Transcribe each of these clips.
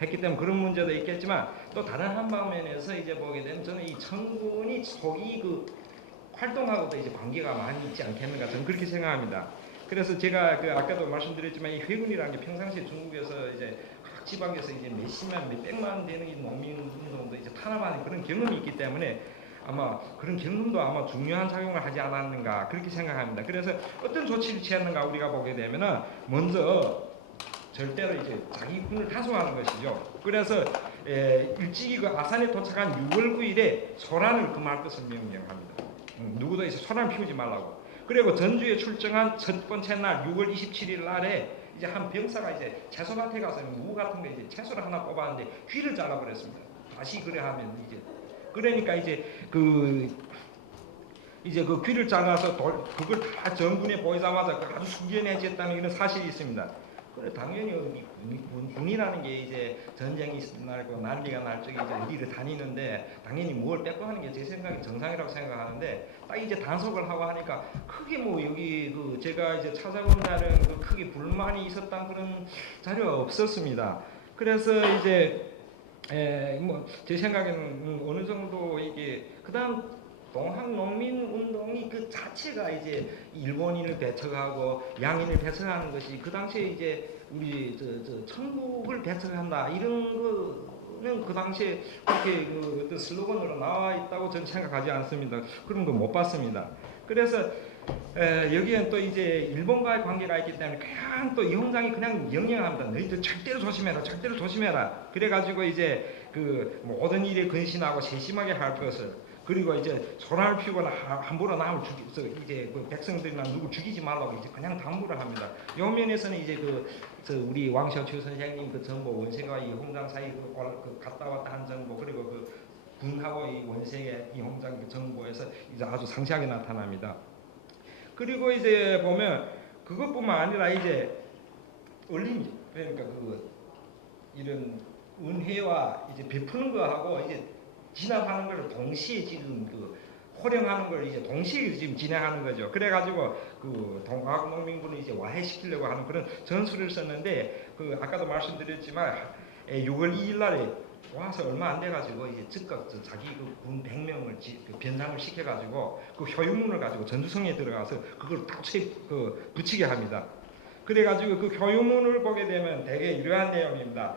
했기 때문에 그런 문제도 있겠지만 또 다른 한 방면에서 이제 보게 되면 저는 이 청군이 소위 그 활동하고도 이제 관계가 많이 있지 않겠는가 저는 그렇게 생각합니다. 그래서 제가 그 아까도 말씀드렸지만 이 회군이라는 게 평상시에 중국에서 이제 각 지방에서 이제 몇십만 몇백만 되는 이 농민 운동도 이제 탄압하는 그런 경험이 있기 때문에 아마 그런 경험도 아마 중요한 작용을 하지 않았는가 그렇게 생각합니다. 그래서 어떤 조치를 취했는가 우리가 보게 되면은 먼저 절대로 이제 자기 군을 다수하는 것이죠. 그래서 일찍이 그 아산에 도착한 6월 9일에 소란을 금할 것을 명령합니다. 누구도 이제 소란 피우지 말라고. 그리고 전주에 출정한 첫 번째 날 6월 27일 날에 이제 한 병사가 이제 채소밭에 가서 무 같은 거 이제 채소를 하나 뽑았는데 귀를 잘라버렸습니다. 다시 그래 하면 이제 그러니까 이제 그 귀를 잘라서 그걸 다 정군에 보이자마자 아주 숙연해졌다는 이런 사실이 있습니다. 그래 당연히 군이라는 게 이제 전쟁이 날고 난리가 날 적에 이제 어디를 다니는데 당연히 뭘 뺏고 하는 게 제 생각에 정상이라고 생각하는데 딱 이제 단속을 하고 하니까 크게 뭐 여기 그 제가 이제 찾아본 자료는 그 크게 불만이 있었던 그런 자료가 없었습니다. 그래서 이제 뭐 제 생각에는 어느 정도 이게 그다음 동학농민운동이 그 자체가 이제 일본인을 배척하고 양인을 배척하는 것이 그 당시에 이제 우리 천국을 배척한다 이런 거는 그 당시에 그렇게 그 어떤 슬로건으로 나와 있다고 저는 생각하지 않습니다. 그런 거 못 봤습니다. 그래서 여기엔 또 이제 일본과의 관계가 있기 때문에 그냥 또 이 홍장이 그냥 명령합니다. 너희들 절대로 조심해라, 절대로 조심해라. 그래가지고 이제 그 모든 일에 근신하고 세심하게 할 것을 그리고 이제 소란을 피우거나 함부로 남을 이제 그 백성들이나 누구 죽이지 말라고 이제 그냥 당부를 합니다. 이 면에서는 이제 우리 왕셔추 선생님 그 정보 원세가 이 홍장 사이 그 갔다 왔다 한 정보 그리고 그 군하고 이 원세의 이 홍장 그 정보에서 이제 아주 상세하게 나타납니다. 그리고 이제 보면 그것뿐만 아니라 이제 얼림 그러니까 그 이런 은혜와 이제 베푸는 거하고 이제 진압하는 걸 동시에 지금 그 호령하는 걸 이제 동시에 지금 진행하는 거죠. 그래가지고 그 동학농민군을 이제 와해시키려고 하는 그런 전술을 썼는데 그 아까도 말씀드렸지만 6월 2일 날에 와서 얼마 안 돼가지고 이제 즉각 자기 그 군 100명을 변상을 시켜가지고 그 효유문을 가지고 전주성에 들어가서 그걸 딱 붙이게 합니다. 그래가지고 그 효유문을 보게 되면 대개 이러한 내용입니다.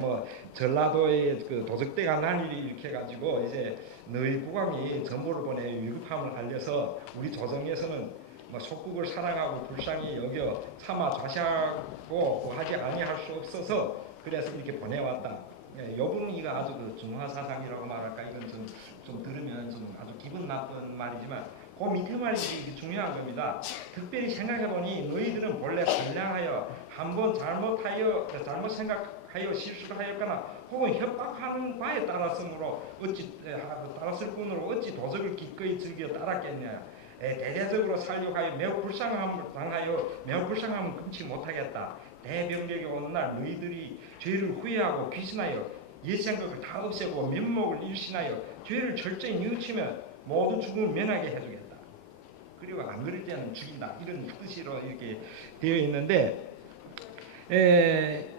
뭐 전라도의 그 도적대가 난일이 일으켜 가지고 이제 너희 국왕이 전보를 보내 위급함을 알려서 우리 조정에서는 뭐 속국을 사랑하고 불쌍히 여겨 차마 좌시하고 하지 아니할 수 없어서 그래서 이렇게 보내왔다. 이 부분이가 아주 그 중화 사상이라고 말할까 이건 좀 들으면 좀 아주 기분 나쁜 말이지만 그 밑에 말이 중요한 겁니다. 특별히 생각해보니 너희들은 본래 불량하여 한번 잘못 생각하여 실수를 하였거나 혹은 협박하는 바에 따랐으므로 따랐을 뿐으로 어찌 도적을 기꺼이 즐겨 따랐겠냐. 대대적으로 살려하여 매우 불쌍함을 당하여 매우 불쌍함을 금치 못하겠다. 대병력이 오는 날 너희들이 죄를 후회하고 귀신하여 옛 생각을 다 없애고 면목을 일신하여 죄를 철저히 뉘우치면 모두 죽음을 면하게 해주겠다. 그리고 안 그럴 때는 죽인다. 이런 뜻으로 이렇게 되어 있는데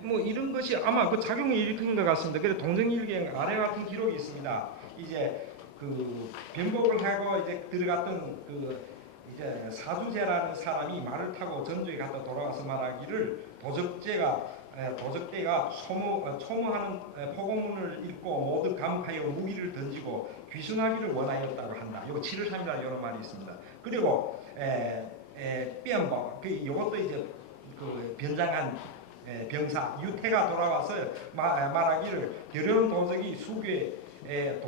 뭐 이런 것이 아마 그 작용을 일으킨 것 같습니다. 그래서 동정일기에 아래 같은 기록이 있습니다. 이제 그 변복을 하고 이제 들어갔던 그 이제 사주제라는 사람이 말을 타고 전주에 갔다 돌아와서 말하기를 도적대가 초모하는 포고문을 읽고 모두 감하여 무기를 던지고 귀순하기를 원하였다고 한다. 이거 7월 3일 이런 말이 있습니다. 그리고 이것도 이제 그 변장한 병사 유태가 돌아와서 말하기를 더러운 도적이 수괴 옛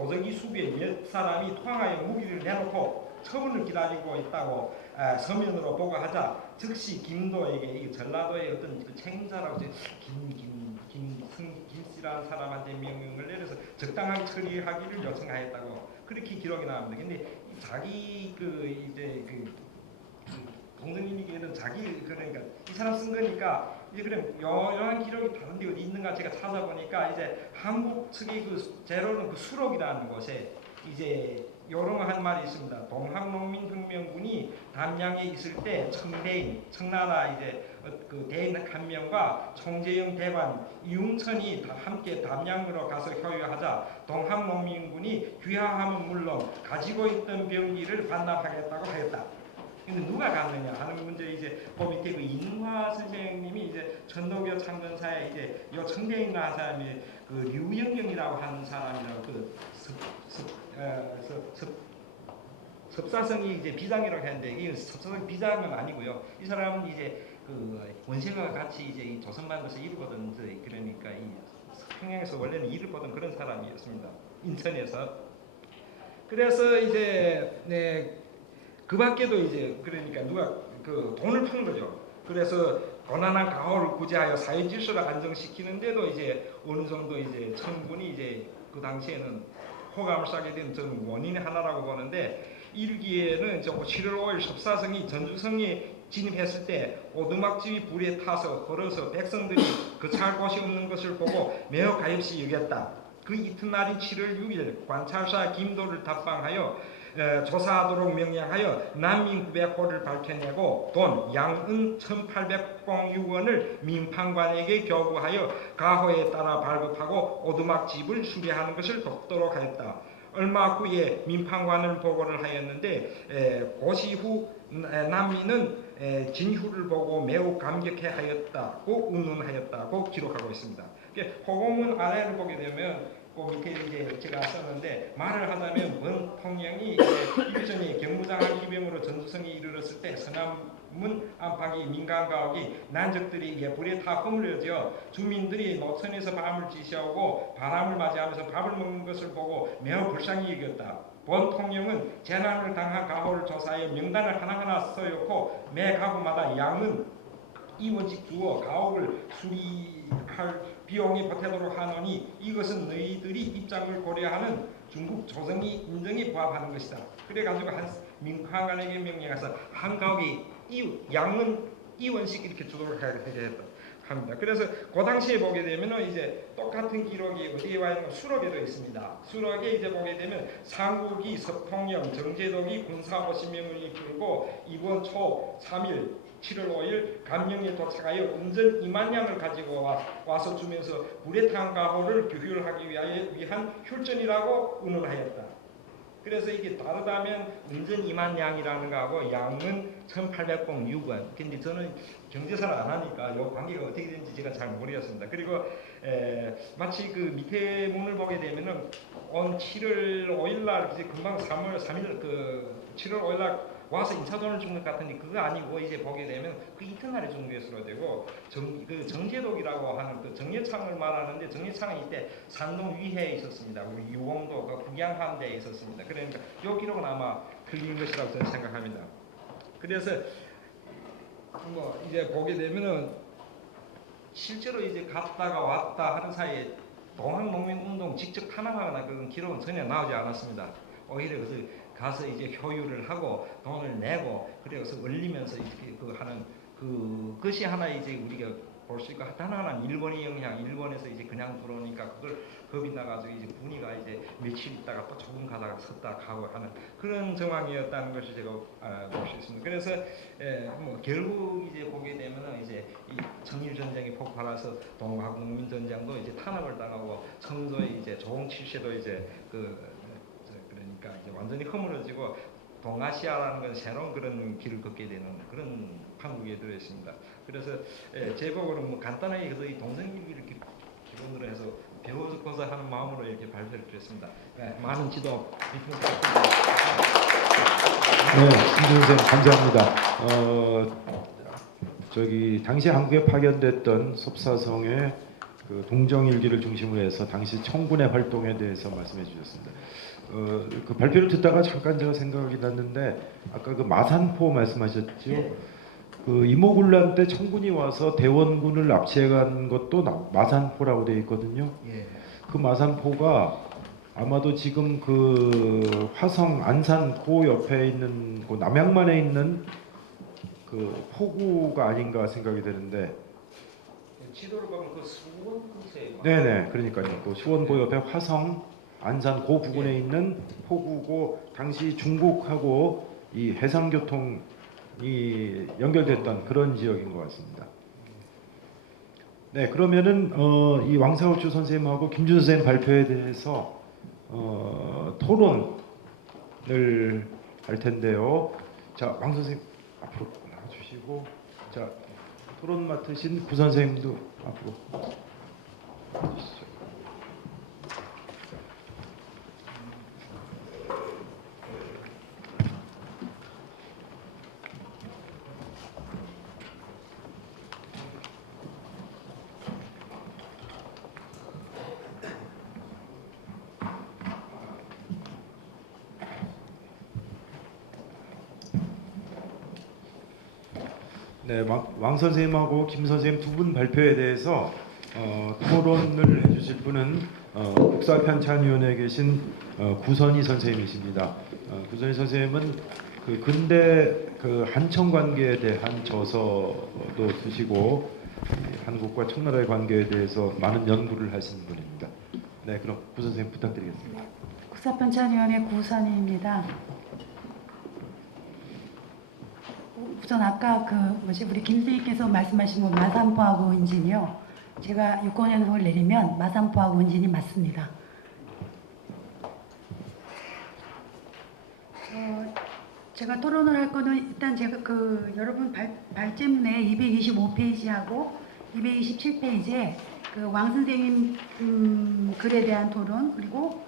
사람이 토항하여 무기를 내놓고 처분을 기다리고 있다고 서면으로 보고하자 즉시 김도에게 이 전라도의 어떤 그 책임자라고 김씨라는 사람한테 명령을 내려서 적당하게 처리하기를 요청하였다고 그렇게 기록이 나옵니다. 근데 자기 동정일기에는 자기 그러니까 이 사람 쓴 거니까 이제 그럼 이러한 기록이 다른 데 어디 있는가 제가 찾아보니까 이제 한국 측의 그 재료는 그 수록이라는 곳에 이제 요런 한 말이 있습니다. 동학농민혁명군이 담양에 있을 때 청대인, 청나라 이제 그 대인 한 명과 총재영 대관 이웅천이 함께 담양으로 가서 효유하자 동학농민군이 귀화하면 물론 가지고 있던 병기를 반납하겠다고 하였다. 근데 누가 갔느냐 하는 문제 이제 그 밑에 그 인화 선생님이 이제 전도교 창건사에 이제 요 청대인가 한 사람이 그 류영경이라고 하는 사람이라고 그 섭사성이 이제 비장이라고 했는데 이 섭사성 비장은 아니고요. 이 사람은 이제 그 원세가 같이 이제 이 조선반도에서 일을 보던 그러니까 이 평양에서 원래는 일을 보던 그런 사람이었습니다. 인천에서. 그래서 이제 네, 그 밖에도 이제 그러니까 누가 그 돈을 푼 거죠. 그래서 고난한 가호를 구제하여 사회 질서를 안정시키는데도 이제 어느 정도 이제 청군이 이제 그 당시에는 호감을 사게 된 저는 원인의 하나라고 보는데 일기에는 7월 5일 섭사성이 전주성에 진입했을 때 오두막집이 불에 타서 걸어서 백성들이 거처할 곳이 없는 것을 보고 매우 가엾이 여겼다. 그 이튿날인 7월 6일 관찰사 김도를 답방하여 조사하도록 명령하여 난민 900호를 밝혀내고 돈 양은 1806원을 민판관에게 교부하여 가호에 따라 발급하고 오두막집을 수리하는 것을 돕도록 하였다. 얼마 후에 민판관을 보고를 하였는데 고시 후 난민은 진후를 보고 매우 감격해 하였다고 운운하였다고 기록하고 있습니다. 호고문 아래를 보게 되면 그 밑에 이제 제가 썼는데 말을 하자면 원 통령이 일전에 경무장한 기병으로 전주성에 이르렀을 때 서남문 안팎의 민간가옥이 난적들이 불에 타 허물려져 주민들이 노천에서 밤을 지새우고 바람을 맞이하면서 밥을 먹는 것을 보고 매우 불쌍히 여겼다. 본 통령은 재난을 당한 가호를 조사하여 명단을 하나하나 써놓고 매 가구마다 양은 이원씩 주어 가옥을 수리할 비용이 보태도록 하노니 이것은 너희들이 입장을 고려하는 중국 조정이 인정에 부합하는 것이다. 그래가지고 한 민판관에게 명령해서 한 가옥이 양은 이원씩 이렇게 주도록 하겠다 합니다. 그래서 그 당시에 보게 되면은 이제 똑같은 기록이 어디에 와 있는 수록에도 있습니다. 수록에 이제 보게 되면 상국이 서통령 정제독이 군사 50명을 이끌고 이번 초 3일 7월 5일 감령에 도착하여 운전 2만 량을 가지고 와서 주면서 불에 탄 가호를 규율하기 위한 혈전이라고 운운하였다. 그래서 이게 다르다면 운전 2만 량이라는 거하고 양은 1806원. 근데 저는 경제사를 안 하니까 이 관계가 어떻게 되는지 제가 잘 모르겠습니다. 그리고 마치 그 밑에 문을 보게 되면은 온 7월 5일 날 이제 금방 3월 3일 그 7월 5일 날 와서 인사돈을 준 것 같은데 그거 아니고 이제 보게 되면 그 이튿날에 준 것으로 되고 그 정제독이라고 하는 그 정예창을 말하는데 정예창은 이때 산동 위해에 있었습니다. 우리 유공도 그 국양함대에 있었습니다. 그러니까 이 기록은 아마 틀린 것이라고 저는 생각합니다. 그래서 뭐 이제 보게 되면은 실제로 이제 갔다가 왔다 하는 사이에 동학농민운동 직접 탄압하거나 그런 기록은 전혀 나오지 않았습니다. 오히려 그래서 가서 이제 효율을 하고 돈을 내고 그래서 올리면서 이렇게 그 하는 그것이 하나 이제 우리가 볼 수 있고 하나는 일본의 영향, 일본에서 이제 그냥 들어오니까 그걸 겁이 나가지고 이제 분위기가 이제 며칠 있다가 또 조금 가다가 섰다 가고 하는 그런 정황이었다는 것을 제가 볼 수 있습니다. 그래서 뭐 결국 이제 보게 되면은 이제 이 청일 전쟁이 폭발해서 동학농민 전쟁도 이제 탄압을 당하고 청조의 이제 조홍 7세도 이제 그러니까 이제 완전히 허물어지고 동아시아라는 건 새로운 그런 길을 걷게 되는 그런 판국에 들어 있습니다. 그래서 제복으로 뭐 간단하게 그래도 이 동성일기를 기본으로 해서 배우고자 하는 마음으로 이렇게 발표를 드렸습니다. 많은 지도 부탁드립니다. 네, 김준 선생님 감사합니다. 저기 당시 한국에 파견됐던 섭사성의 그 동정일기를 중심으로 해서 당시 청군의 활동에 대해서 말씀해 주셨습니다. 그 발표를 듣다가 잠깐 제가 생각이 났는데 아까 그 마산포 말씀하셨죠? 예. 그 이모군란 때 청군이 와서 대원군을 납치해간 것도 마산포라고 되어 있거든요. 예. 그 마산포가 아마도 지금 그 화성 안산포 옆에 있는 그 남양만에 있는 그 포구가 아닌가 생각이 되는데. 지도를 보면 그 수원 근처에 네네, 그러니까요. 그 수원포 옆에 화성 안산 고 부근에 있는 포구고 당시 중국하고 이 해상교통이 연결됐던 그런 지역인 것 같습니다. 네, 그러면은 이 왕사우추 선생님하고 김준 선생님 발표에 대해서 토론을 할 텐데요. 자, 왕 선생님 앞으로 나와주시고, 자, 토론 맡으신 구 선생님도 앞으로 나와주시죠. 네, 왕 선생님하고 김 선생님 두 분 발표에 대해서 토론을 해주실 분은 국사편찬위원회에 계신 구선희 선생님이십니다. 구선희 선생님은 그 근대 그 한청 관계에 대한 저서도 쓰시고 한국과 청나라의 관계에 대해서 많은 연구를 하신 분입니다. 네, 그럼 구 선생님 부탁드리겠습니다. 국사편찬위원회 구선희입니다. 우선 아까 우리 김 선생님께서 말씀하신 거 마산포하고 은진이요. 제가 유권연속을 내리면 마산포하고 은진이 맞습니다. 제가 토론을 할 거는 일단 제가 여러분 발제문에 225페이지하고 227페이지에 왕 선생님 글에 대한 토론 그리고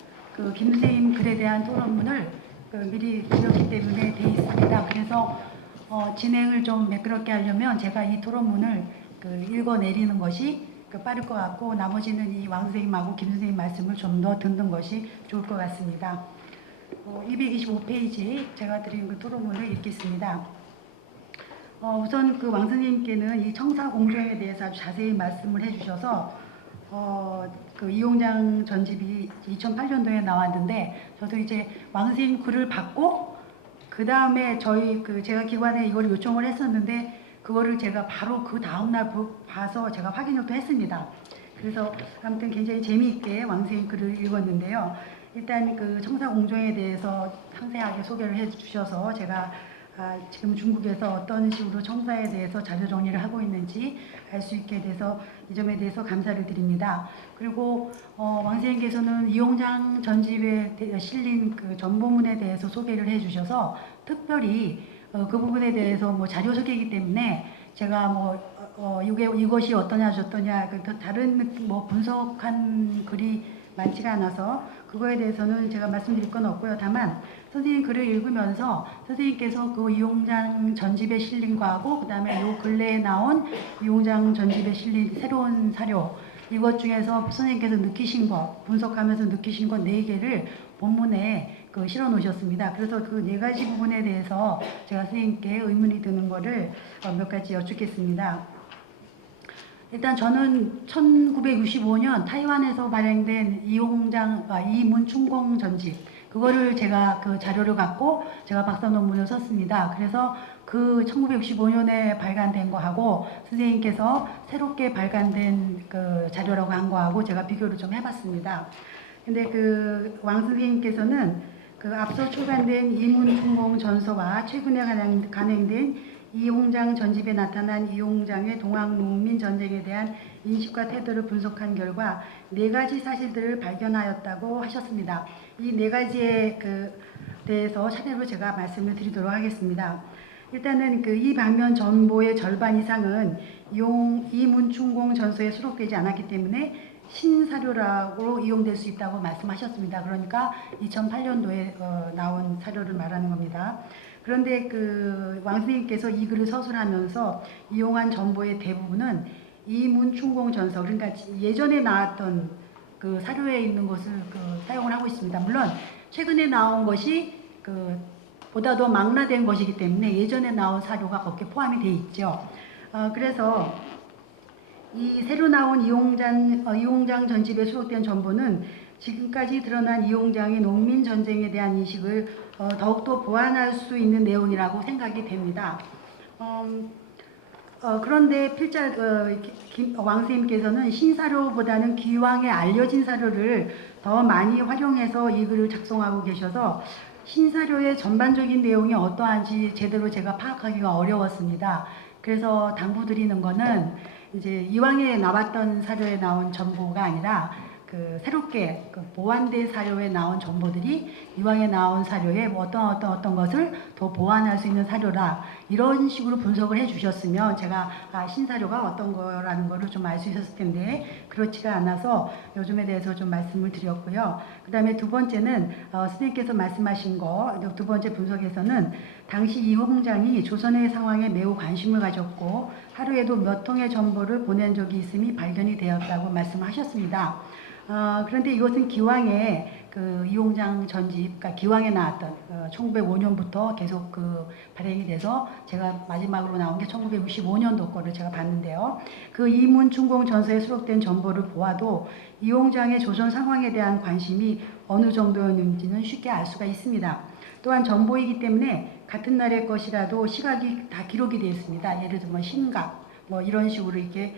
김 선생님 글에 대한 토론문을 미리 드렸기 때문에 돼 있습니다. 그래서 진행을 좀 매끄럽게 하려면 제가 이 토론문을 읽어내리는 것이 빠를 것 같고 나머지는 이 왕 선생님하고 김 선생님 말씀을 좀 더 듣는 것이 좋을 것 같습니다. 225페이지 제가 드린 그 토론문을 읽겠습니다. 우선 왕 선생님께는 이 청사공조에 대해서 아주 자세히 말씀을 해주셔서 이용장 전집이 2008년도에 나왔는데 저도 이제 왕 선생님 글을 받고 그 다음에 제가 기관에 이걸 요청을 했었는데 그거를 제가 바로 그 다음날 봐서 제가 확인을 또 했습니다. 그래서 아무튼 굉장히 재미있게 왕 선생님 글을 읽었는데요. 일단 청사공조에 대해서 상세하게 소개를 해주셔서 제가 지금 중국에서 어떤 식으로 청사에 대해서 자료 정리를 하고 있는지 알 수 있게 돼서 이 점에 대해서 감사를 드립니다. 그리고 왕 선생님께서는 이용장 전집에 실린 전보문에 대해서 소개를 해주셔서 특별히 그 부분에 대해서 자료 소개이기 때문에 제가 이것이 어떠냐 저떠냐 다른 분석한 글이 많지가 않아서 그거에 대해서는 제가 말씀드릴 건 없고요. 다만 선생님 글을 읽으면서 선생님께서 이용장 전집에 실린 거하고 그 다음에 요 근래에 나온 이용장 전집에 실린 새로운 사료 이것 중에서 선생님께서 느끼신 것 분석하면서 느끼신 것 4개를 본문에 실어 놓으셨습니다. 그래서 그 4가지 부분에 대해서 제가 선생님께 의문이 드는 거를 몇 가지 여쭙겠습니다. 일단 저는 1965년 타이완에서 발행된 이문충공 전집 그거를 제가 자료를 갖고 제가 박사 논문을 썼습니다. 그래서 1965년에 발간된 거하고 선생님께서 새롭게 발간된 자료라고 한 거하고 제가 비교를 좀 해봤습니다. 근데 왕 선생님께서는 앞서 출간된 이문충공 전서와 최근에 간행된 이용장 전집에 나타난 이용장의 동학농민 전쟁에 대한 인식과 태도를 분석한 결과 4가지 사실들을 발견하였다고 하셨습니다. 이 4가지에 대해서 차례로 제가 말씀을 드리도록 하겠습니다. 일단은 이 방면 전보의 절반 이상은 이문충공 전서에 수록되지 않았기 때문에 신사료라고 이용될 수 있다고 말씀하셨습니다. 그러니까 2008년도에 나온 사료를 말하는 겁니다. 그런데 왕 선생님께서 이 글을 서술하면서 이용한 정보의 대부분은 이문충공 전서 그러니까 예전에 나왔던 사료에 있는 것을 사용을 하고 있습니다. 물론 최근에 나온 것이 보다 더 망라된 것이기 때문에 예전에 나온 사료가 거기에 포함이 되어 있죠. 그래서 이 새로 나온 이용장 전집에 수록된 정보는 지금까지 드러난 이용장의 농민 전쟁에 대한 인식을 더욱더 보완할 수 있는 내용이라고 생각이 됩니다. 그런데 왕 선생님께서는 신사료보다는 기왕에 알려진 사료를 더 많이 활용해서 이 글을 작성하고 계셔서 신사료의 전반적인 내용이 어떠한지 제대로 제가 파악하기가 어려웠습니다. 그래서 당부드리는 거는 이제 이왕에 나왔던 사료에 나온 정보가 아니라 그 새롭게 그 보완된 사료에 나온 정보들이 이왕에 나온 사료에 뭐 어떤 것을 더 보완할 수 있는 사료라 이런 식으로 분석을 해주셨으면 제가 신사료가 어떤 거라는 거를 좀 알 수 있었을 텐데 그렇지가 않아서 요즘에 대해서 좀 말씀을 드렸고요. 그 다음에 두 번째는 선생님께서 말씀하신 거 두 번째 분석에서는 당시 이 홍장이 조선의 상황에 매우 관심을 가졌고 하루에도 몇 통의 정보를 보낸 적이 있음이 발견이 되었다고 말씀하셨습니다. 그런데 이것은 기왕에 그 이홍장 전집, 그러니까 기왕에 나왔던 1905년부터 계속 그 발행이 돼서 제가 마지막으로 나온 게 1965년도 거를 제가 봤는데요. 그 이문충공 전서에 수록된 정보를 보아도 이홍장의 조선 상황에 대한 관심이 어느 정도였는지는 쉽게 알 수가 있습니다. 또한 정보이기 때문에 같은 날의 것이라도 시각이 다 기록이 되어 있습니다. 예를 들면 신각, 뭐 이런 식으로 이렇게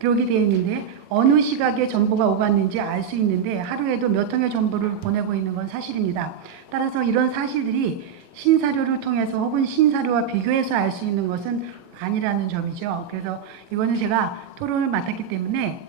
기록이 되어 있는데 어느 시각에 정보가 오갔는지 알 수 있는데 하루에도 몇 통의 정보를 보내고 있는 건 사실입니다. 따라서 이런 사실들이 신사료를 통해서 혹은 신사료와 비교해서 알 수 있는 것은 아니라는 점이죠. 그래서 이거는 제가 토론을 맡았기 때문에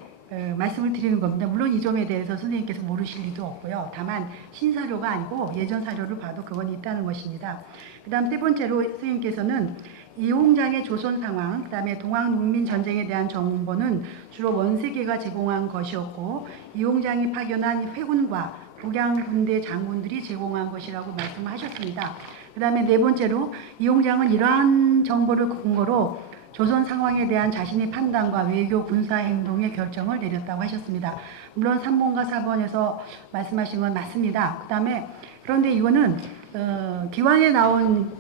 말씀을 드리는 겁니다. 물론 이 점에 대해서 선생님께서 모르실 리도 없고요. 다만 신사료가 아니고 예전 사료를 봐도 그건 있다는 것입니다. 그 다음 세 번째로 선생님께서는 이홍장의 조선 상황, 그 다음에 동학농민전쟁에 대한 정보는 주로 원세계가 제공한 것이었고 이홍장이 파견한 회군과 북양군대 장군들이 제공한 것이라고 말씀하셨습니다. 그 다음에 네 번째로 이홍장은 이러한 정보를 근거로 조선 상황에 대한 자신의 판단과 외교 군사 행동의 결정을 내렸다고 하셨습니다. 물론 3번과 4번에서 말씀하신 건 맞습니다. 그 다음에 그런데 이거는 기왕에 나온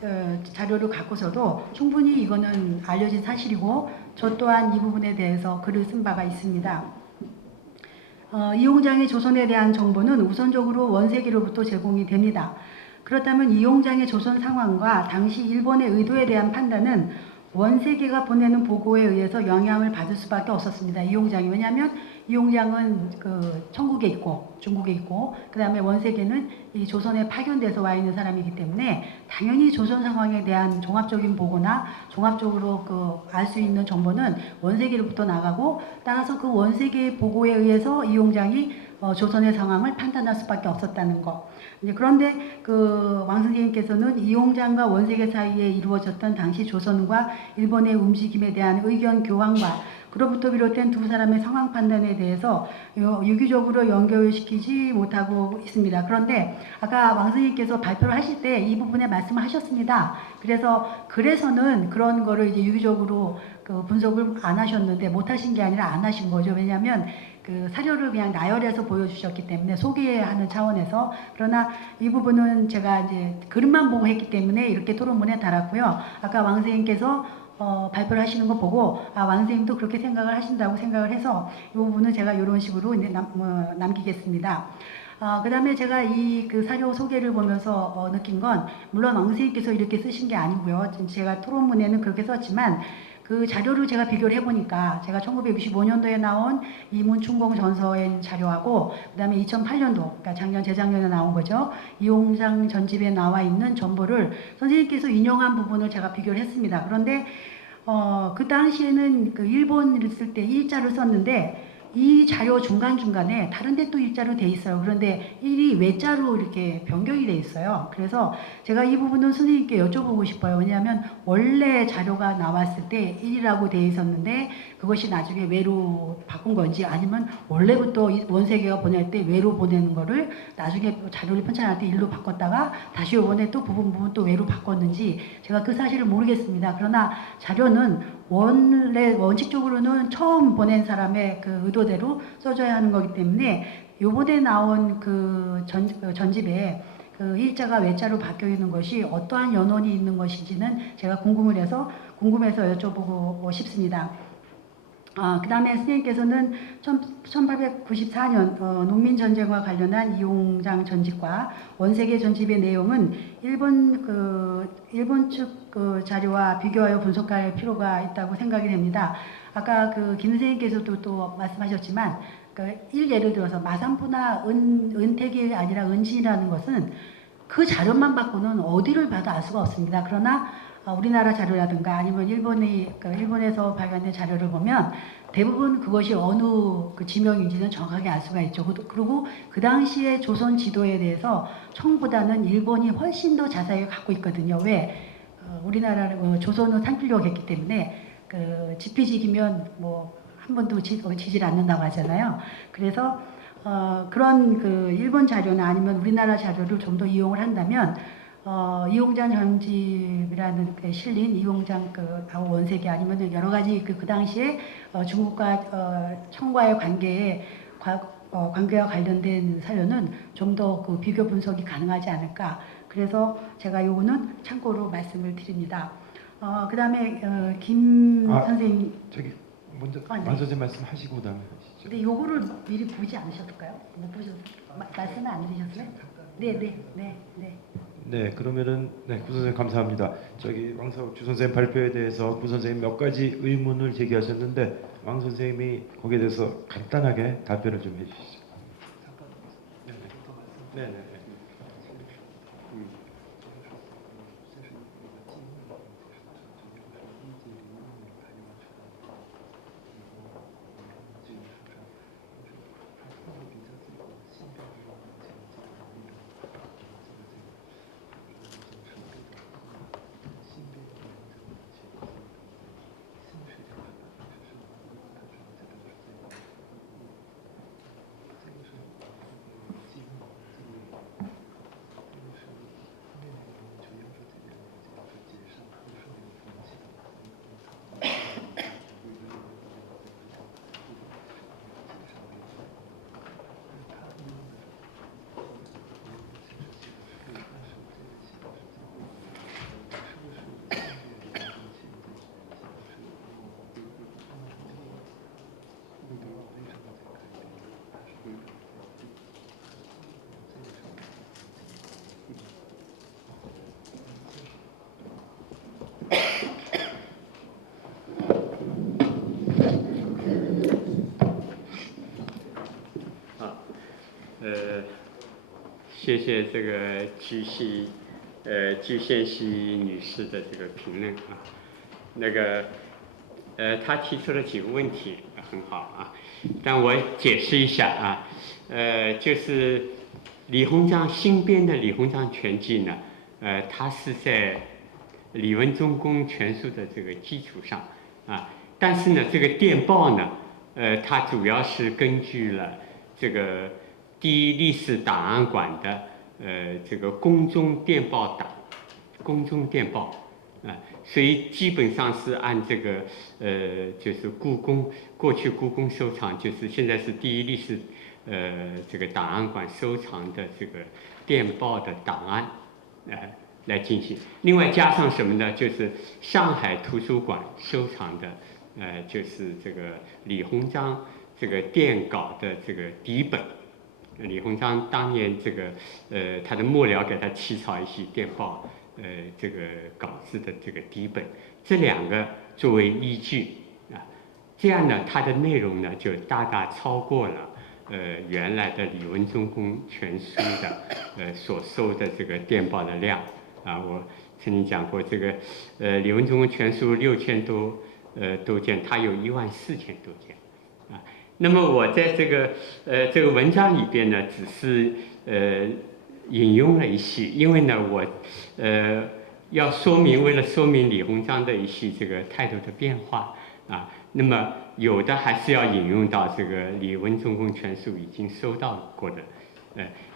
자료를 갖고서도 충분히 이거는 알려진 사실이고 저 또한 이 부분에 대해서 글을 쓴 바가 있습니다. 이홍장의 조선에 대한 정보는 우선적으로 원세계로부터 제공이 됩니다. 그렇다면 이홍장의 조선 상황과 당시 일본의 의도에 대한 판단은 원세계가 보내는 보고에 의해서 영향을 받을 수밖에 없었습니다. 이홍장이. 왜냐하면 이홍장은 그 천국에 있고 중국에 있고 그 다음에 원세계는 이 조선에 파견돼서 와 있는 사람이기 때문에 당연히 조선 상황에 대한 종합적인 보고나 종합적으로 그 알 수 있는 정보는 원세계로부터 나가고 따라서 그 원세계의 보고에 의해서 이홍장이 조선의 상황을 판단할 수밖에 없었다는 것. 이제 그런데 그 왕 선생님께서는 이홍장과 원세계 사이에 이루어졌던 당시 조선과 일본의 움직임에 대한 의견 교환과 그로부터 비롯된 두 사람의 상황 판단에 대해서 유기적으로 연결시키지 못하고 있습니다. 그런데 아까 왕 선생님께서 발표를 하실 때 이 부분에 말씀을 하셨습니다. 그래서는 그런 거를 이제 유기적으로 그 분석을 안 하셨는데 못 하신 게 아니라 안 하신 거죠. 왜냐하면 그 사료를 그냥 나열해서 보여주셨기 때문에 소개하는 차원에서. 그러나 이 부분은 제가 이제 그림만 보고 했기 때문에 이렇게 토론문에 달았고요. 아까 왕 선생님께서 발표를 하시는 거 보고 왕 선생님도 그렇게 생각을 하신다고 생각을 해서 이 부분은 제가 이런 식으로 남기겠습니다. 그 다음에 제가 이 그 사료 소개를 보면서 느낀 건 물론 왕 선생님께서 이렇게 쓰신 게 아니고요. 제가 토론문에는 그렇게 썼지만 그 자료를 제가 비교를 해보니까 제가 1965년도에 나온 이문충공 전서의 자료하고 그 다음에 2008년도 그러니까 재작년에 나온 거죠. 이홍장 전집에 나와 있는 정보를 선생님께서 인용한 부분을 제가 비교를 했습니다. 그런데 그 당시에는 그 일본을 쓸 때 일자를 썼는데 이 자료 중간중간에 다른 데 또 일자로 돼 있어요. 그런데 일이 외자로 이렇게 변경이 돼 있어요. 그래서 제가 이 부분은 선생님께 여쭤보고 싶어요. 왜냐하면 원래 자료가 나왔을 때 일이라고 돼 있었는데 그것이 나중에 외로 바꾼 건지 아니면 원래부터 원세계가 보낼 때 외로 보내는 거를 나중에 자료를 편찬할 때 일로 바꿨다가 다시 이번에 또 부분 또 외로 바꿨는지 제가 그 사실을 모르겠습니다. 그러나 자료는 원래 원칙적으로는 처음 보낸 사람의 그 의도대로 써줘야 하는 거기 때문에 요번에 나온 그 전집에 그 일자가 외자로 바뀌어 있는 것이 어떠한 연원이 있는 것인지는 제가 궁금해서 여쭤보고 싶습니다. 그다음에 선생님께서는 1894년 농민전쟁과 관련한 이용장 전집과 원세계 전집의 내용은 일본 측 자료와 비교하여 분석할 필요가 있다고 생각이 됩니다. 아까 김 선생님께서도 또 말씀하셨지만 예를 들어서 마산포나 은택이 아니라 은신이라는 것은 그 자료만 갖고는 어디를 봐도 알 수가 없습니다. 그러나 우리나라 자료라든가 아니면 일본에서 발간된 자료를 보면 대부분 그것이 어느 지명인지는 정확하게 알 수가 있죠. 그리고 그 당시에 조선 지도에 대해서 청보다는 일본이 훨씬 더 자세하게 갖고 있거든요. 왜? 우리나라는 조선은 산길로 했기 때문에 지피지기면 한 번도 지질 않는다고 하잖아요. 그래서 그런 일본 자료나 아니면 우리나라 자료를 좀 더 이용을 한다면 이용장 전집이라는 실린 이용장 원색이 아니면 여러 가지 그 당시에 중국과 청과의 관계와 관련된 사료는 좀 더 비교 분석이 가능하지 않을까. 그래서 제가 요거는 참고로 말씀을 드립니다. 그다음에 김 선생님. 저기 먼저 네. 만 선생님 말씀하시고 그다음에 하시죠. 근데 요거를 미리 보지 않으셨을까요? 못 보셨어요? 말씀을 안 드리셨어요? 네. 그러면은 구 선생님 감사합니다. 저기 왕석 주 선생님 발표에 대해서 구 선생님 몇 가지 의문을 제기하셨는데 왕 선생님이 거기에 대해서 간단하게 답변을 좀 해주시죠. 네.谢谢这个居宪熙女士的这个评论啊，她提出了几个问题很好啊，但我解释一下啊，就是李鸿章新编的《李鸿章全记》呢，它是在《李文忠公全书》的这个基础上啊，但是呢，这个电报呢，它主要是根据了这个第一历史档案馆的这个宫中电报啊，所以基本上是按这个就是过去故宫收藏，就是现在是第一历史这个档案馆收藏的这个电报的档案来进行。另外加上什么呢？就是上海图书馆收藏的就是这个李鸿章这个电稿的这个底本。李鸿章当年这个他的幕僚给他起草一些电报这个稿子的这个底本，这两个作为依据啊，这样呢，它的内容呢就大大超过了原来的李文忠公全书的所收的这个电报的量啊。我曾经讲过，这个李文忠公全书6000多件，它有14000多件啊。那么我在这个文章里边呢，只是引用了一些，因为呢我为了说明李鸿章的一些这个态度的变化啊，那么有的还是要引用到这个李文忠公全书已经收到过的，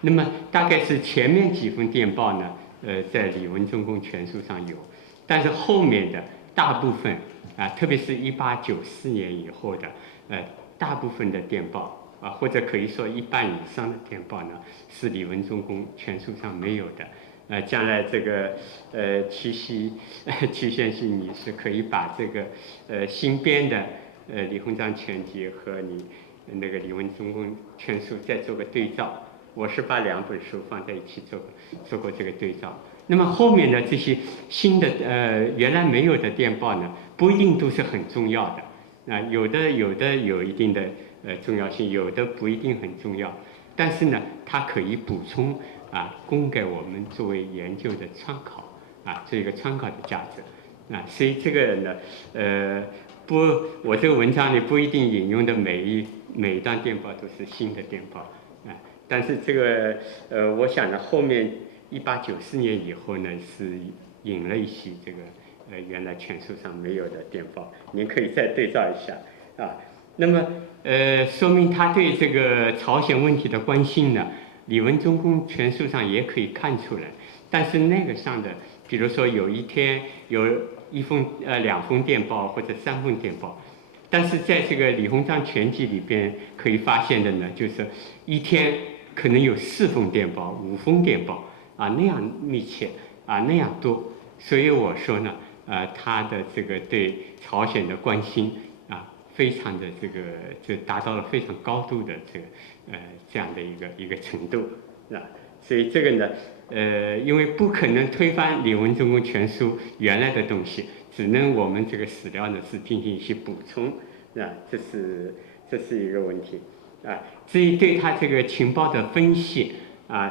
那么大概是前面几封电报呢，在李文忠公全书上有，但是后面的大部分啊，特别是1894年以后的大部分的电报啊，或者可以说一半以上的电报呢，是李文忠公全书上没有的。将来这个曲宪熙女士可以把这个新编的李鸿章全集和你那个李文忠公全书再做个对照。我是把2本书放在一起做过这个对照。那么后面的这些新的原来没有的电报呢，不一定都是很重要的。有的有一定的重要性，有的不一定很重要。但是呢，它可以补充供给我们作为研究的参考这个参考的价值所以这个呢我这个文章里不一定引用的每一段电报都是新的电报但是这个我想呢，后面1894年以后呢，是引了一些这个原来全书上没有的电报，您可以再对照一下那么说明他对这个朝鲜问题的关心呢，李文忠公全书上也可以看出来。但是那个上的，比如说有一天有2封电报或者3封电报，但是在这个李鸿章全集里边可以发现的呢，就是一天可能有4封电报、5封电报那样密切那样多。所以我说呢，他的这个对朝鲜的关心非常的就达到了非常高度的这样的一个程度所以这个呢因为不可能推翻李文忠公全书原来的东西，只能我们这个史料呢是进行一些补充这是一个问题至于对他这个情报的分析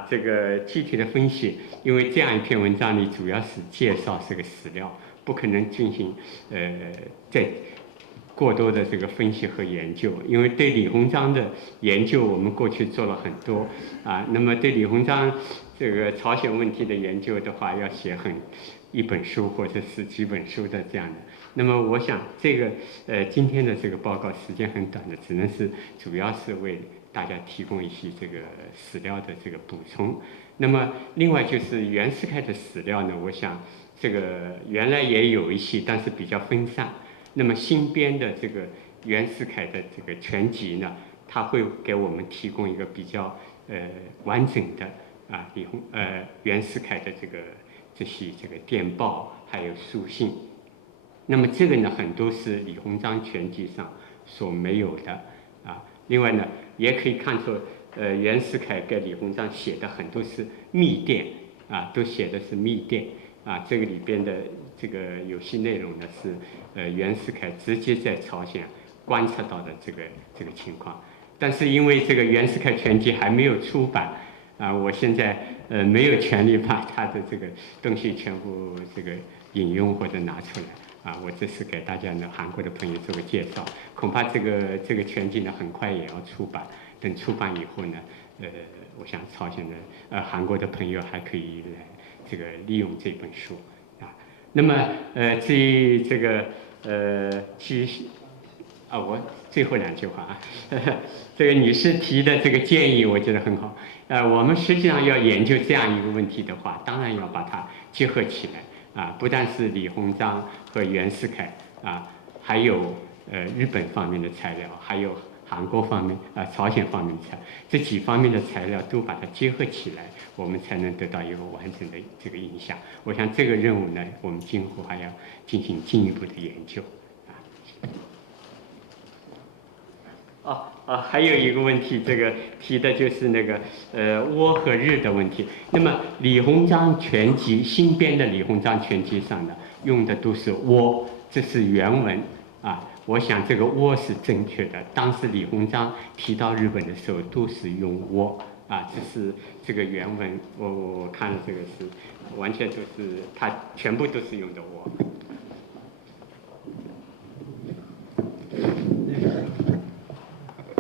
这个具体的分析，因为这样一篇文章里主要是介绍这个史料，不可能进行再过多的这个分析和研究。因为对李鸿章的研究我们过去做了很多那么对李鸿章这个朝鲜问题的研究的话，要写一本书或者是几本书的这样的。那么我想这个今天的这个报告时间很短的，只能是主要是为大家提供一些这个史料的这个补充。那么另外就是袁世凯的史料呢，我想这个原来也有一些，但是比较分散。那么新编的这个袁世凯的这个全集呢，它会给我们提供一个比较完整的袁世凯的这些电报还有书信。那么这个呢，很多是李鸿章全集上所没有的另外呢，也可以看出袁世凯给李鸿章写的很多是密电都写的是密电这个里边的这个有些内容呢是袁世凯直接在朝鲜观察到的这个情况。但是因为这个袁世凯全集还没有出版我现在没有权利把他的这个东西全部这个引用或者拿出来我只是给大家呢韩国的朋友做个介绍。恐怕这个全集呢很快也要出版，等出版以后呢我想朝鲜的韩国的朋友还可以来这个利用这本书那么至于这个我最后2句话这个女士提的这个建议我觉得很好我们实际上要研究这样一个问题的话，当然要把它结合起来不但是李鸿章和袁世凯还有日本方面的材料，还有韩国方面朝鲜方面的材料，这几方面的材料都把它结合起来，我们才能得到一个完整的这个影响。我想这个任务呢，我们今后还要进行进一步的研究还有一个问题，这个提的就是那个倭和日的问题。那么李鸿章全集新编的李鸿章全集上呢，用的都是倭，这是原文我想这个倭是正确的。当时李鸿章提到日本的时候都是用倭这是这个原文，我看了这个是完全都是它全部都是用的倭。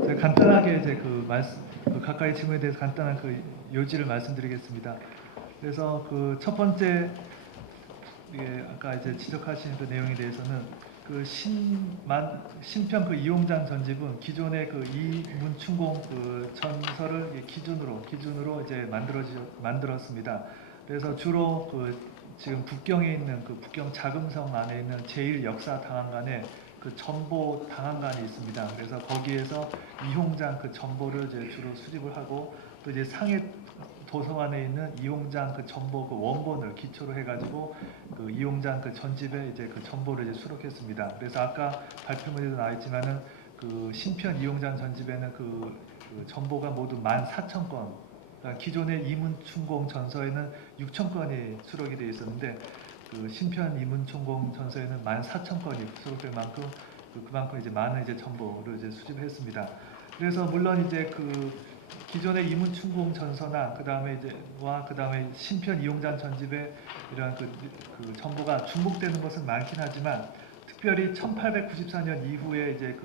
제가 간단하게 이제 가까이 친구에 대해서 간단한 요지를 말씀드리겠습니다. 그래서 첫 번째 아까 이제 지적하신 그 내용에 대해서는 신편 이용장 전집은 기존의 이문충공 전설을 기준으로 이제 만들었습니다. 그래서 주로 지금 북경에 있는 북경 자금성 안에 있는 제1역사당한관에 전보 당한관이 있습니다. 그래서 거기에서 이홍장 전보를 이제 주로 수집을 하고 또 이제 상해 도서관에 있는 이용장 그 전보 그 원본을 기초로 해가지고 그 이용장 그 전집에 이제 그 전보를 이제 수록했습니다. 그래서 아까 발표문에도 나와 있지만은 그 신편 이용장 전집에는 그 전보가 모두 14,000건, 그러니까 기존의 이문춘공 전서에는 6,000건이 수록이 되어 있었는데 그 신편 이문춘공 전서에는 14,000건이 수록될 만큼 그만큼 이제 많은 이제 전보를 이제 수집했습니다. 그래서 물론 이제 그 기존의 이문춘공 전서나 그다음에 신편 이용장 전집에 이런 그 전보가 중복되는 것은 많긴 하지만 특별히 1894년 이후에 이제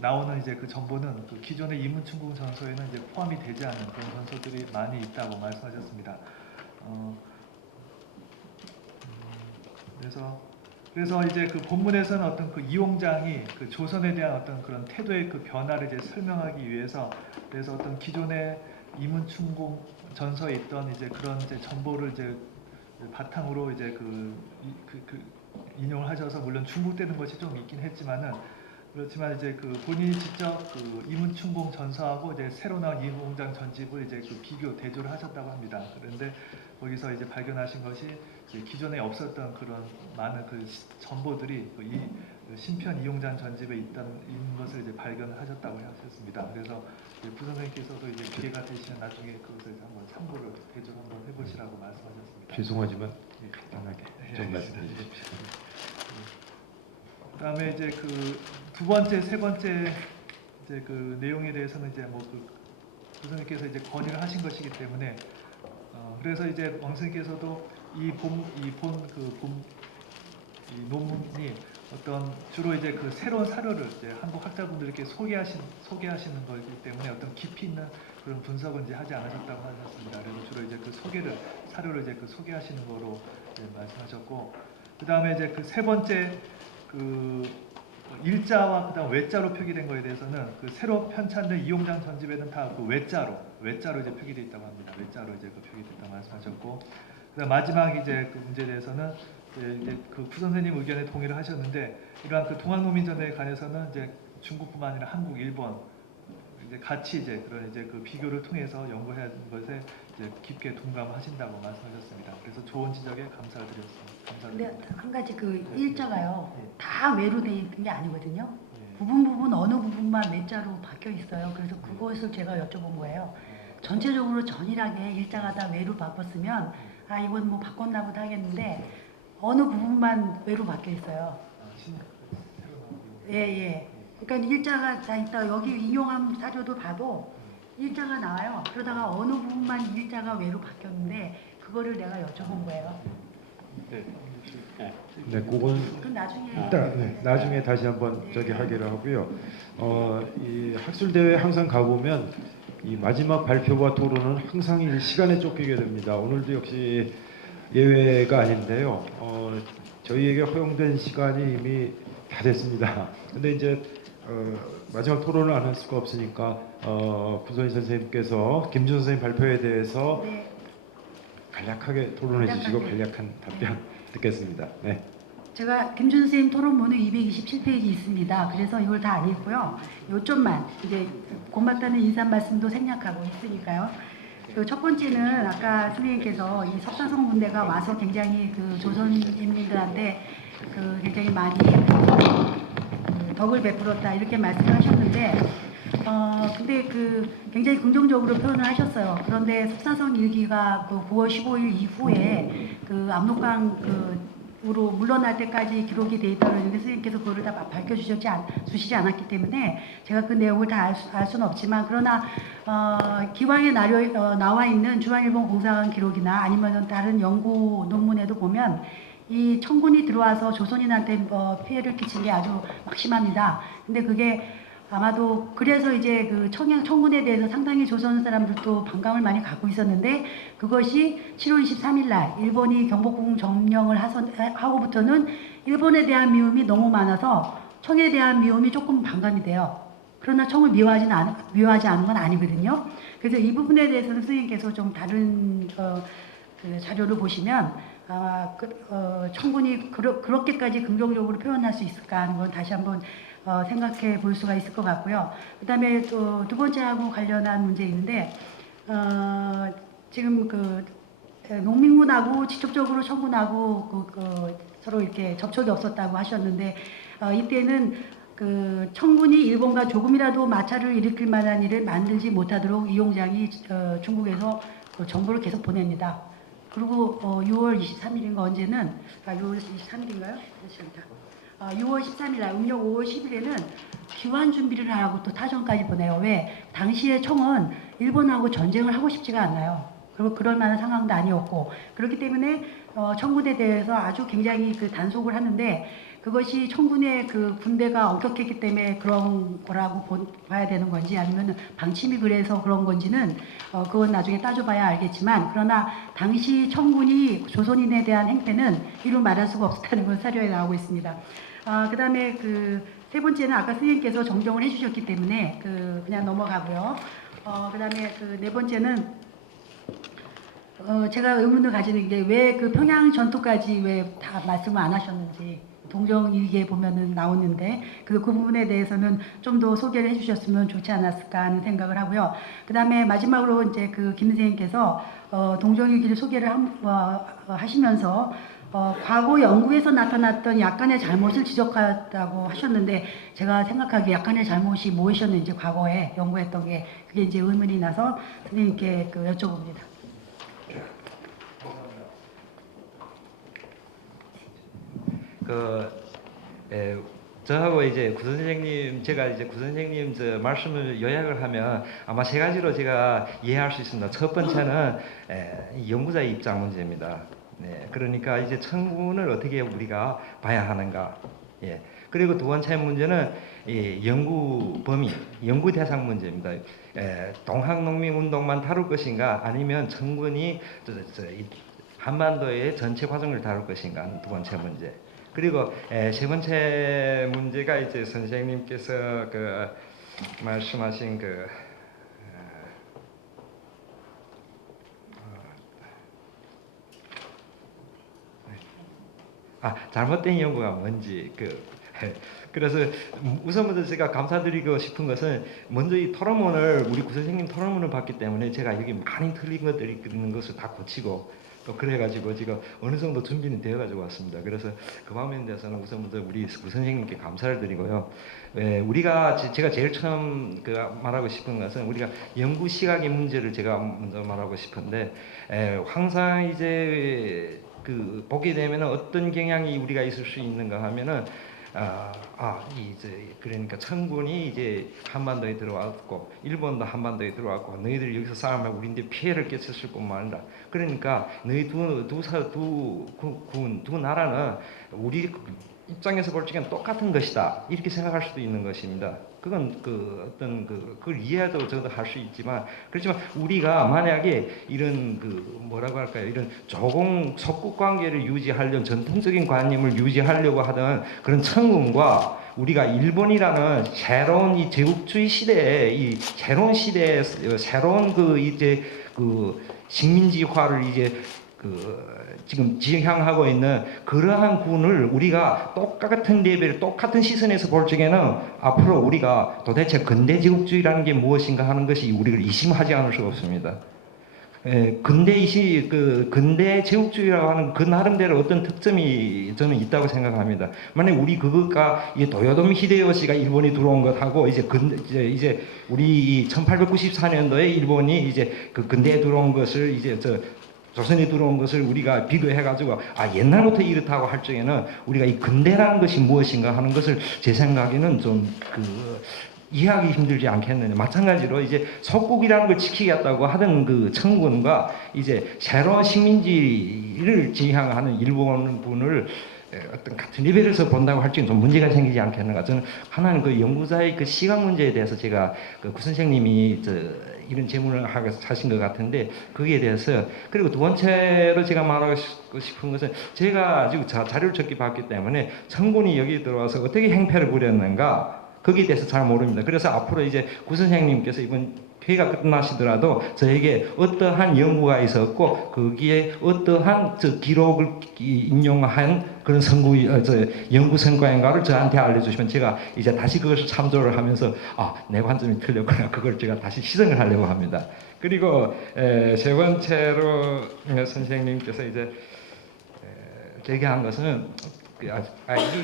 나오는 이제 그 전보는 그 기존의 이문춘공 전서에는 이제 포함이 되지 않은 그런 전서들이 많이 있다고 말씀하셨습니다. 그래서 이제 그 본문에서는 어떤 그 이용장이 그 조선에 대한 어떤 그런 태도의 그 변화를 이제 설명하기 위해서 그래서 어떤 기존의 이문춘공 전서에 있던 이제 그런 이제 정보를 이제 바탕으로 이제 인용을 하셔서 물론 중복되는 것이 좀 있긴 했지만은 그렇지만 이제 그 본인이 직접 그 이문춘공 전서하고 이제 새로 나온 이용장 전집을 이제 그 비교 대조를 하셨다고 합니다. 그런데 거기서 이제 발견하신 것이 이제 기존에 없었던 그런 많은 그 전보들이 그 신편 이용장 전집에 있는 것을 이제 발견하셨다고 하셨습니다. 그래서 부선생님께서도 이제 기회가 되시면 나중에 그것을 한번 참고를 대조를 한번 해보시라고 말씀하셨습니다. 죄송하지만 간단하게 좀 말씀해 주십시오. 그다음에 이제 그 두 번째, 세 번째 이제 그 내용에 대해서는 이제 그 부선생님께서 이제 건의를 하신 것이기 때문에 그래서 이제 왕 선생님께서도 이 논문이 어떤 주로 이제 그 새로운 사료를 이제 한국 학자분들께 소개하시는 거기 때문에 어떤 깊이 있는 그런 분석은 이제 하지 않으셨다고 하셨습니다. 그래서 주로 이제 그 사료를 이제 그 소개하시는 거로 이제 말씀하셨고, 그 다음에 이제 그 세 번째 그 일자와 그다음 외자로 표기된 거에 대해서는 그 새로 편찬된 이용장 전집에는 다 그 외자로 이제 표기되어 있다고 합니다. 외자로 이제 그 표기됐다고 말씀하셨고, 그다음 마지막 이제 그 문제에 대해서는 이제 그 부 선생님 의견에 동의를 하셨는데 이러한 그 동학농민전에 관해서는 이제 중국뿐만 아니라 한국, 일본 이제 같이 이제 그런 이제 그 비교를 통해서 연구해야 하는 것에 이제 깊게 동감하신다고 말씀하셨습니다. 그래서 좋은 지적에 감사를 드렸습니다. 근데 감사드립니다. 한 가지 그 네. 일자가요 네. 다 외로 돼 있는 게 아니거든요. 예. 부분 어느 부분만 외자로 바뀌어 있어요. 그래서 그것을 제가 여쭤본 거예요. 전체적으로 전일하게 일자가 다 외로 바꿨으면 아 이건 뭐 바꿨나 보다 하겠는데 어느 부분만 외로 바뀌어 있어요. 예. 그러니까 일자가 다 있다. 여기 인용한 사료도 봐도 일자가 나와요. 그러다가 어느 부분만 일자가 외로 바뀌었는데 그거를 내가 여쭤본 거예요. 네. 네, 그건 그럼 나중에 나중에 다시 한번 저기 하기로 하고요. 이 학술 대회 항상 가보면 이 마지막 발표와 토론은 항상 이 시간에 쫓기게 됩니다. 오늘도 역시 예외가 아닌데요. 저희에게 허용된 시간이 이미 다 됐습니다. 근데 이제 마지막 토론을 안 할 수가 없으니까 구선희 선생님께서 김준 선생님 발표에 대해서 네. 간략하게 토론해 주시고 간략한 답변 듣겠습니다. 네. 제가 김준 선생님 토론문은 227페이지 있습니다. 그래서 이걸 다 안 읽고요. 요점만 이제 고맙다는 인사 말씀도 생략하고 있으니까요. 그 첫 번째는 아까 선생님께서 이 석사성 문대가 와서 굉장히 그 조선인민들한테 그 굉장히 많이 그 덕을 베풀었다 이렇게 말씀하셨는데 근데 그 굉장히 긍정적으로 표현을 하셨어요. 그런데 석사성 일기가 그 9월 15일 이후에 그 압록강 으로 물러날 때까지 기록이 돼 있다는 선생님께서 그거를 다 밝혀주시지 않았기 때문에 제가 그 내용을 다 알 수는 없지만 그러나 기왕에 나와 있는 중앙일본 공사관 기록이나 아니면 다른 연구 논문에도 보면 이 청군이 들어와서 조선인한테 피해를 끼친 게 아주 막심합니다. 근데 그게 아마도 그래서 이제 그 청군에 대해서 상당히 조선 사람들도 반감을 많이 갖고 있었는데 그것이 7월 23일 날 일본이 경복궁 점령을 하고부터는 일본에 대한 미움이 너무 많아서 청에 대한 미움이 조금 반감이 돼요. 그러나 청을 미워하지 않은 건 아니거든요. 그래서 이 부분에 대해서는 선생님께서 좀 다른 그 자료를 보시면 청군이 그렇게까지 긍정적으로 표현할 수 있을까 하는 건 다시 한번 생각해 볼 수가 있을 것 같고요. 그 다음에 또 두 번째하고 관련한 문제 있는데 지금 농민군하고 직접적으로 청군하고 서로 이렇게 접촉이 없었다고 하셨는데 이때는 청군이 일본과 조금이라도 마찰을 일으킬 만한 일을 만들지 못하도록 이용장이 중국에서 정보를 계속 보냅니다. 그리고 6월 23일인가 언제는 6월 23일인가요? 6월 13일 날 음력 5월 10일에는 귀환 준비를 하라고 또 타전까지 보내요. 왜? 당시에 청은 일본하고 전쟁을 하고 싶지가 않나요. 그리고 그럴 만한 상황도 아니었고 그렇기 때문에 청군에 대해서 아주 굉장히 단속을 하는데 그것이 청군의 군대가 엄격했기 때문에 그런 거라고 봐야 되는 건지 아니면 방침이 그래서 그런 건지는 그건 나중에 따져봐야 알겠지만 그러나 당시 청군이 조선인에 대한 행태는 이루 말할 수가 없었다는 건 사료에 나오고 있습니다. 그 다음에 세 번째는 아까 선생님께서 정정을 해주셨기 때문에 그냥 넘어가고요. 그 다음에 네 번째는 제가 의문을 가지는 게 왜 평양 전투까지 왜 다 말씀을 안 하셨는지 동정일기에 보면은 나오는데 그 부분에 대해서는 좀 더 소개를 해주셨으면 좋지 않았을까 하는 생각을 하고요. 그 다음에 마지막으로 이제 김 선생님께서 동정일기를 소개를 하시면서 과거 연구에서 나타났던 약간의 잘못을 지적하다고 하셨는데 제가 생각하기에 약간의 잘못이 무엇이었는지 과거에 연구했던 게 그게 이제 의문이 나서 선생님께 여쭤봅니다. 저하고 이제 구 선생님, 제가 이제 구 선생님 말씀을 요약을 하면 아마 세 가지로 제가 이해할 수 있습니다. 첫 번째는 연구자의 입장 문제입니다. 네, 그러니까 이제 청군을 어떻게 우리가 봐야 하는가. 예. 그리고 두 번째 문제는 연구 범위, 연구 대상 문제입니다. 동학농민운동만 다룰 것인가, 아니면 청군이 한반도의 전체 과정을 다룰 것인가 하는 두 번째 문제. 그리고 세 번째 문제가 이제 선생님께서 말씀하신 잘못된 연구가 뭔지 그래서 우선 먼저 제가 감사드리고 싶은 것은 먼저 이 토론문을 우리 구 선생님 토론문을 봤기 때문에 제가 여기 많이 틀린 것들이 있는 것을 다 고치고 또 그래가지고 지금 어느 정도 준비는 되어가지고 왔습니다. 그래서 그 방면에 대해서는 우선 먼저 우리 구 선생님께 감사를 드리고요. 우리가 제가 제일 처음 말하고 싶은 것은 우리가 연구 시각의 문제를 제가 먼저 말하고 싶은데 항상 이제 보게 되면 어떤 경향이 우리가 있을 수 있는가 하면은 이제 그러니까 청군이 이제 한반도에 들어왔고 일본도 한반도에 들어왔고 너희들이 여기서 싸우면 우리한테 피해를 끼쳤을 뿐만 아니라 그러니까 너희 두 나라는 우리 입장에서 볼 적엔 똑같은 것이다 이렇게 생각할 수도 있는 것입니다. 그건 그걸 이해도 저도 할 수 있지만 그렇지만 우리가 만약에 이런 뭐라고 할까요? 이런 조공 속국 관계를 유지하려는 전통적인 관념을 유지하려고 하던 그런 청군과 우리가 일본이라는 새로운 이 제국주의 시대에 이 새로운 시대에 새로운 이제 식민지화를 이제 지금 지향하고 있는 그러한 군을 우리가 똑같은 레벨, 똑같은 시선에서 볼 적에는 앞으로 우리가 도대체 근대 제국주의라는 게 무엇인가 하는 것이 우리를 의심하지 않을 수가 없습니다. 근대 제국주의라고 하는 그 나름대로 어떤 특점이 저는 있다고 생각합니다. 만약 우리 그것과 도요토미 히데요시가 일본에 들어온 것하고 이제 우리 1894년도에 일본이 이제 근대에 들어온 것을 이제 조선에 들어온 것을 우리가 비교해가지고 옛날부터 이렇다고 할 적에는 우리가 이 근대라는 것이 무엇인가 하는 것을 제 생각에는 좀 이해하기 힘들지 않겠느냐. 마찬가지로 이제 속국이라는 걸 지키겠다고 하던 청군과 이제 새로운 식민지를 지향하는 일본군을 어떤 같은 레벨에서 본다고 할 적엔 좀 문제가 생기지 않겠는가. 저는 하나는 연구자의 시각 문제에 대해서 제가 구 선생님이 이런 질문을 하신 것 같은데 거기에 대해서 그리고 두 번째로 제가 말하고 싶은 것은 제가 지금 자료를 적게 봤기 때문에 청군이 여기 들어와서 어떻게 행패를 부렸는가 거기에 대해서 잘 모릅니다. 그래서 앞으로 이제 구 선생님께서 이번 회의가 끝나시더라도 저에게 어떠한 연구가 있었고 거기에 어떠한 기록을 인용한 그런 연구 성과인가를 저한테 알려주시면 제가 이제 다시 그것을 참조를 하면서 내 관점이 틀렸구나, 그걸 제가 다시 시정을 하려고 합니다. 그리고 세 번째로 선생님께서 이제 제기한 것은 이게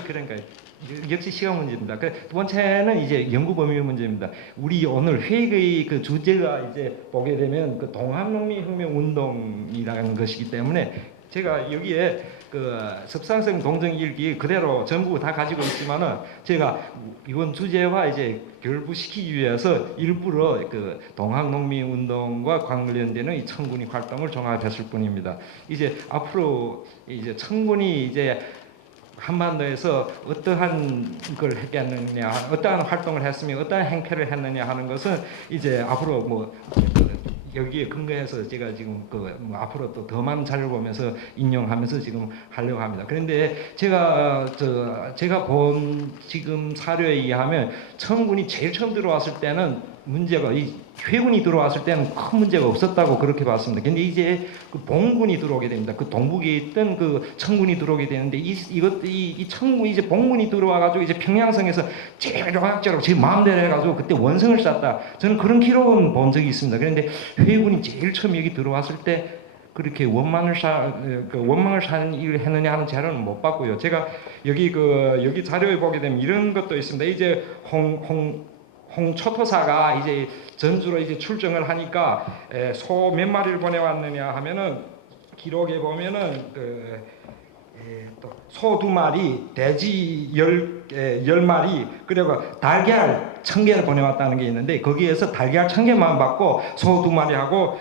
그러니까 역시 시간 문제입니다. 두 번째는 이제 연구 범위 문제입니다. 우리 오늘 회의의 그 주제가 이제 보게 되면 그 동학농민혁명 운동이라는 것이기 때문에 제가 여기에 그 섭상성 동정일기 그대로 전부 다 가지고 있지만은 제가 이번 주제와 이제 결부시키기 위해서 일부러 그 동학농민운동과 관련되는 이 청군이 활동을 종합했을 뿐입니다. 이제 앞으로 이제 청군이 이제 한반도에서 어떠한 걸 했겠느냐, 어떠한 활동을 했으며 어떠한 행태를 했느냐 하는 것은 이제 앞으로 뭐 여기에 근거해서 제가 지금 앞으로 또 더 많은 자료를 보면서 인용하면서 지금 하려고 합니다. 그런데 제가 본 지금 사료에 의하면 청군이 제일 처음 들어왔을 때는 문제가 이 회군이 들어왔을 때는 큰 문제가 없었다고 그렇게 봤습니다. 근데 이제 그 봉군이 들어오게 됩니다. 그 동북에 있던 그 청군이 들어오게 되는데 이 청군이 이제 봉군이 들어와가지고 이제 평양성에서 제일 조각적으로 제 마음대로 해가지고 그때 원성을 쌌다. 저는 그런 기록은 본 적이 있습니다. 그런데 회군이 제일 처음 여기 들어왔을 때 그렇게 원망을 사는 일을 했느냐 하는 자료는 못 봤고요. 제가 여기 자료에 보게 되면 이런 것도 있습니다. 이제 홍초토사가 이제 전주로 이제 출정을 하니까 소 몇 마리를 보내왔느냐 하면은 기록에 보면은 소 2마리, 돼지 10마리, 그리고 달걀 1000개를 보내왔다는 게 있는데 거기에서 달걀 1000개만 받고 소 2마리하고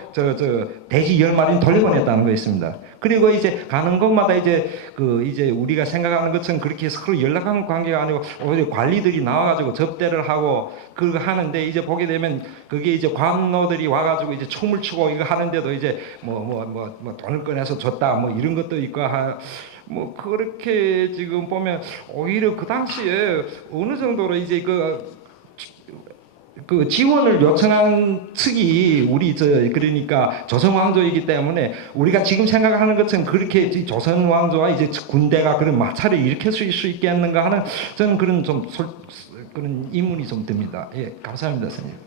돼지 10마리는 돌려보냈다는 거 있습니다. 그리고 이제 가는 곳마다 이제 우리가 생각하는 것처럼 그렇게 서로 연락하는 관계가 아니고 오히려 관리들이 나와가지고 접대를 하고 그거 하는데 이제 보게 되면 그게 이제 관노들이 와가지고 이제 춤을 추고 이거 하는데도 이제 뭐 돈을 꺼내서 줬다 뭐 이런 것도 있고 뭐 그렇게 지금 보면 오히려 그 당시에 어느 정도로 이제 그 지원을 요청한 측이 우리 그러니까 조선 왕조이기 때문에 우리가 지금 생각하는 것처럼 그렇게 조선 왕조와 이제 군대가 그런 마찰을 일으킬 수 있겠는가 하는 저는 그런 그런 의문이 좀 듭니다. 예, 감사합니다, 선생님.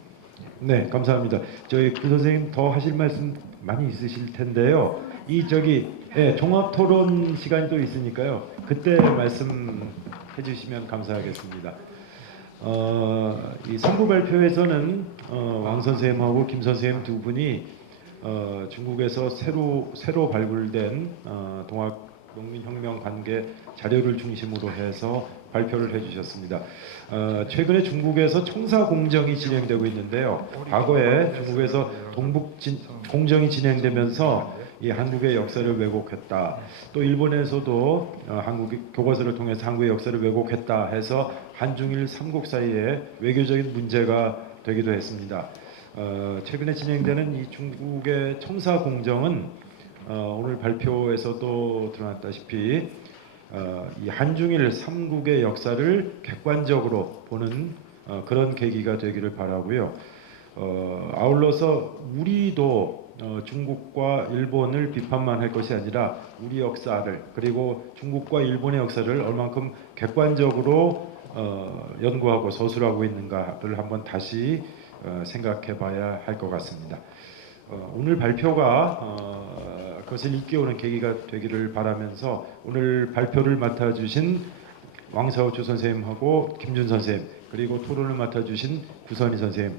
네, 감사합니다. 저희 구 선생님 더 하실 말씀 많이 있으실 텐데요. 종합 토론 시간이 또 있으니까요. 그때 말씀해 주시면 감사하겠습니다. 이 3부 발표에서는 왕 선생님하고 김 선생님 두 분이 중국에서 새로 발굴된 동학농민혁명 관계 자료를 중심으로 해서 발표를 해주셨습니다. 최근에 중국에서 청사공정이 진행되고 있는데요. 과거에 중국에서 동북공정이 진행되면서 이 한국의 역사를 왜곡했다. 또 일본에서도 한국의 교과서를 통해서 한국의 역사를 왜곡했다 해서 한중일 삼국 사이에 외교적인 문제가 되기도 했습니다. 최근에 진행되는 이 중국의 청사공정은 오늘 발표에서도 드러났다시피 이 한중일 삼국의 역사를 객관적으로 보는 그런 계기가 되기를 바라고요. 아울러서 우리도 중국과 일본을 비판만 할 것이 아니라 우리 역사를 그리고 중국과 일본의 역사를 얼만큼 객관적으로 연구하고 서술하고 있는가를 한번 다시 생각해봐야 할 것 같습니다. 오늘 발표가 그것을 일깨우는 계기가 되기를 바라면서 오늘 발표를 맡아주신 왕사오초 선생님하고 김준 선생님 그리고 토론을 맡아주신 구선희 선생님,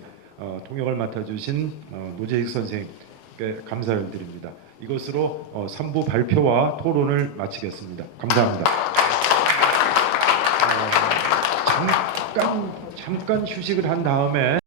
통역을 맡아주신 노재익 선생님께 감사를 드립니다. 이것으로 3부 발표와 토론을 마치겠습니다. 감사합니다. 잠깐 휴식을 한 다음에